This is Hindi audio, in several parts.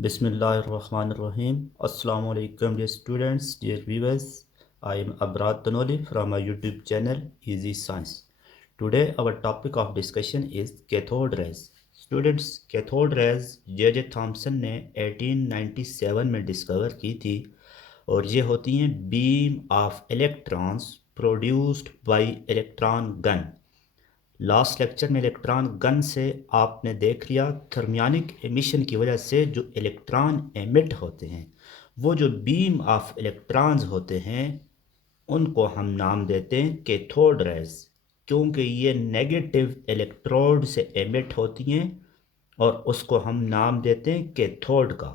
Bismillahirrahmanirrahim. Assalamu alaikum dear students, dear viewers. I am Abrad Tanoli from my YouTube channel Easy Science. Today our topic of discussion is cathode rays. Students, cathode rays J.J. Thomson ने 1897 में डिस्कवर की थी और ये होती हैं beam of electrons produced by electron gun. Last lecture में इलेक्ट्रॉन गन से आपने देख लिया थर्मियोनिक एमिशन की वजह से जो इलेक्ट्रॉन एमिट होते हैं, वो जो बीम ऑफ इलेक्ट्रॉन्स होते हैं उनको हम नाम देते हैं कैथोड रेज, क्योंकि ये नेगेटिव इलेक्ट्रोड से एमिट होती हैं और उसको हम नाम देते हैं कैथोड का।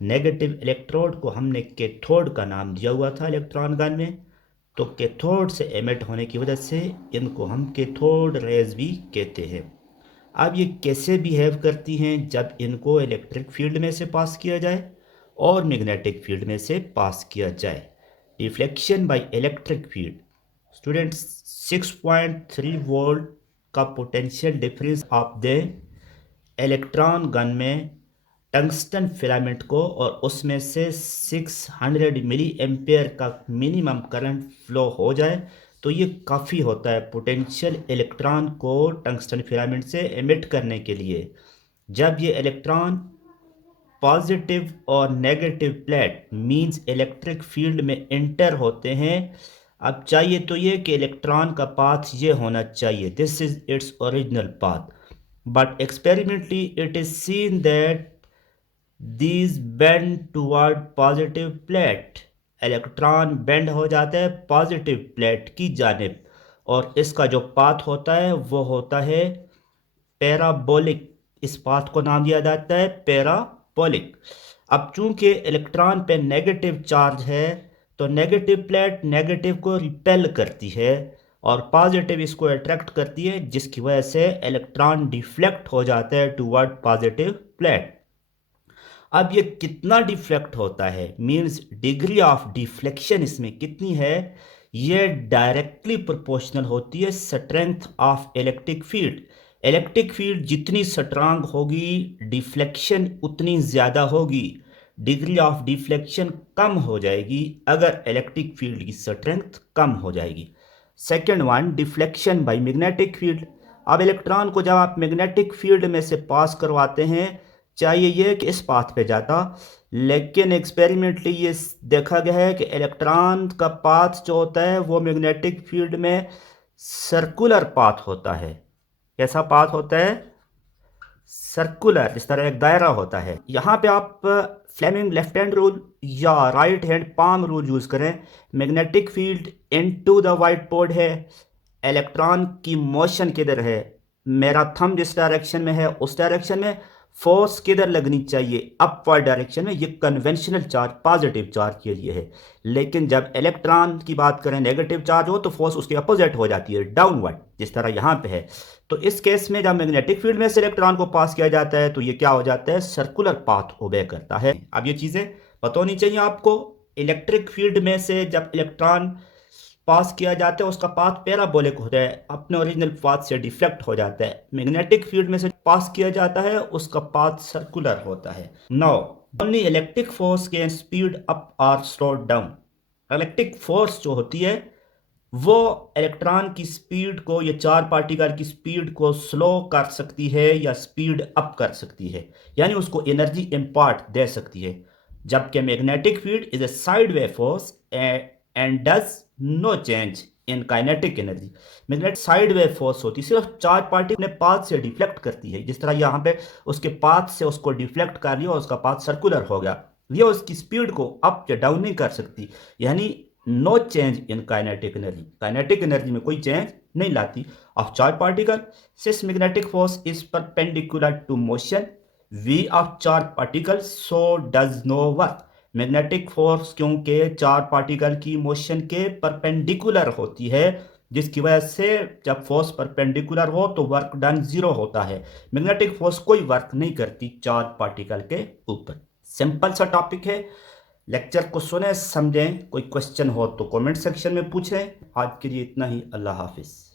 नेगेटिव इलेक्ट्रोड को हमने कैथोड का नाम दिया हुआ था इलेक्ट्रॉन गन में, तो कैथोड से एमिट होने की वजह से इनको हम कैथोड रेज भी कहते हैं। अब ये कैसे बिहेव करती हैं जब इनको इलेक्ट्रिक फील्ड में से पास किया जाए और मैग्नेटिक फील्ड में से पास किया जाए। Deflection by electric field. Students, 6.3 volt का पोटेंशियल डिफरेंस आप दें इलेक्ट्रॉन गन में टंगस्टन फिलामेंट को और उसमें से 600 मिली एम्पेयर का मिनिमम करंट फ्लो हो जाए तो ये काफ़ी होता है पोटेंशियल इलेक्ट्रॉन को टंगस्टन फिलामेंट से एमिट करने के लिए। जब ये इलेक्ट्रॉन पॉजिटिव और negative plate means electric field में एंटर होते हैं, अब चाहिए तो ये कि इलेक्ट्रॉन का पाथ ये होना चाहिए, this is its original path, but experimentally it is seen that these bend toward positive plate. Electron bend हो जाता है पॉजिटिव प्लेट की जानिब और इसका जो पाथ होता है वो होता है पैराबोलिक। इस पाथ को नाम दिया जाता है पैराबोलिक। अब चूंकि इलेक्ट्रॉन पे नेगेटिव चार्ज है तो नेगेटिव प्लेट नेगेटिव को रिपेल करती है और पॉजिटिव इसको अट्रैक्ट करती है, जिसकी वजह से इलेक्ट्रॉन डिफ्लेक्ट हो जाता है टुवर्ड पॉजिटिव प्लेट। अब ये कितना डिफ्लेक्ट होता है मींस डिग्री ऑफ डिफ्लेक्शन इसमें कितनी है, ये डायरेक्टली प्रोपोर्शनल होती है strength of electric field. Electric field जितनी स्ट्रांग होगी डिफ्लेक्शन उतनी ज़्यादा होगी, डिग्री ऑफ डिफ्लेक्शन कम हो जाएगी अगर इलेक्ट्रिक फील्ड की स्ट्रेंथ कम हो जाएगी। Second one, deflection by magnetic field. अब इलेक्ट्रॉन को जब आप मैग्नेटिक फील्ड में से पास करवाते हैं, चाहिए ये कि इस पाथ पे जाता, लेकिन एक्सपेरिमेंटली ये देखा गया है कि इलेक्ट्रॉन का पाथ जो होता है वो मैग्नेटिक फील्ड में सर्कुलर पाथ होता है। कैसा पाथ होता है? सर्कुलर, इस तरह एक दायरा होता है। यहाँ पे आप फ्लेमिंग लेफ्ट हैंड रूल या right hand palm rule use करें। Magnetic field into the white board है, इलेक्ट्रॉन की मोशन किधर है, मेरा थंब जिस डायरेक्शन में है उस डायरेक्शन में, फोर्स किधर लगनी चाहिए, अपवर्ड डायरेक्शन में। ये कन्वेंशनल चार्ज पॉजिटिव चार्ज के लिए है, लेकिन जब इलेक्ट्रॉन की बात करें नेगेटिव चार्ज हो तो फोर्स उसके अपोजिट हो जाती है, डाउनवर्ड, जिस तरह यहाँ पे है। तो इस केस में जब मैग्नेटिक फील्ड में से इलेक्ट्रॉन को पास किया जाता है तो ये क्या हो जाता है, सर्कुलर पाथ ओबे करता है। अब ये चीज़ें पता होनी चाहिए आपको। इलेक्ट्रिक फील्ड में से जब इलेक्ट्रॉन पास किया जाता है उसका पाथ पैराबोलिक होता है, अपने ओरिजिनल पाथ से डिफ्लेक्ट हो जाता है। मैग्नेटिक फील्ड में से पास किया जाता है उसका पाथ सर्कुलर होता है। Now only electric force can speed up और स्लो डाउन। इलेक्ट्रिक फोर्स जो होती है वो इलेक्ट्रॉन की स्पीड को या चार पार्टिकल की स्पीड को स्लो कर सकती है या स्पीड अप कर सकती है, यानी उसको एनर्जी इम्पार्ट दे सकती है। जबकि magnetic field is a side way force and does no change in kinetic energy. Magnet side way force होती है, सिर्फ चार पार्टिकल अपने पाथ से डिफ्लेक्ट करती है। जिस तरह यहाँ पे उसके पाथ से उसको डिफ्लेक्ट कर लिया और उसका पाथ सर्कुलर हो गया, ये उसकी स्पीड को अप या डाउन नहीं कर सकती, यानी no change in kinetic energy. Kinetic energy में कोई चेंज नहीं लाती of charge particle. Since magnetic force is perpendicular to motion v of charge particle so does no work. Magnetic force क्योंकि चार पार्टिकल की मोशन के परपेंडिकुलर होती है, जिसकी वजह से जब फोर्स परपेंडिकुलर हो तो वर्क डन जीरो होता है। मैग्नेटिक फोर्स कोई वर्क नहीं करती चार पार्टिकल के ऊपर। सिंपल सा टॉपिक है, लेक्चर को सुने समझें, कोई क्वेश्चन हो तो कमेंट सेक्शन में पूछें। आज के लिए इतना ही, अल्लाह हाफिज़।